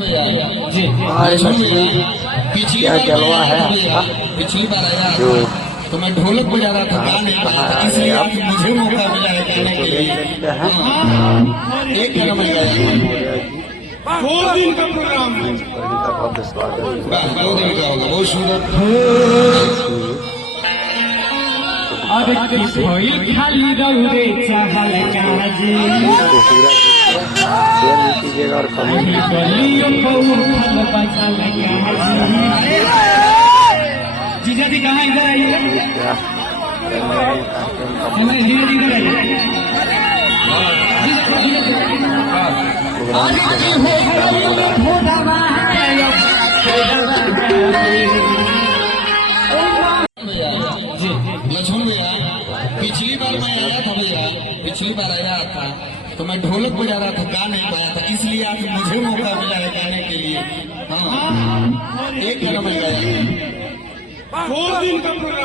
जी क्या जलवा है पिछली बार आया जो तो मैं ढोलक बजा रहा था गाने का, इसलिए आज मुझे मौका मिला है गाने के लिए। एक गाना मिल गया, 2 दिन का प्रोग्राम है। बहुत स्वागत 2 दिन का होगा, बहुत सुंदर। अरे किस होई खाली रौरे चाहल काजी शेयर भी कीजिएगा और कमेंट गलियों को उठल बचल काजी। जीजा जी कहाँ इधर आइए, नहीं धीरे इधर आइए। जी लक्ष्मण भैया, पिछली बार मैं आया था भैया, पिछली बार आया था तो मैं ढोलक बजा रहा था, गा नहीं पाया था, इसलिए आज मुझे मौका मिला है गाने के लिए। हाँ, एक गाना मिल गया, 2 दिन का प्रोग्राम।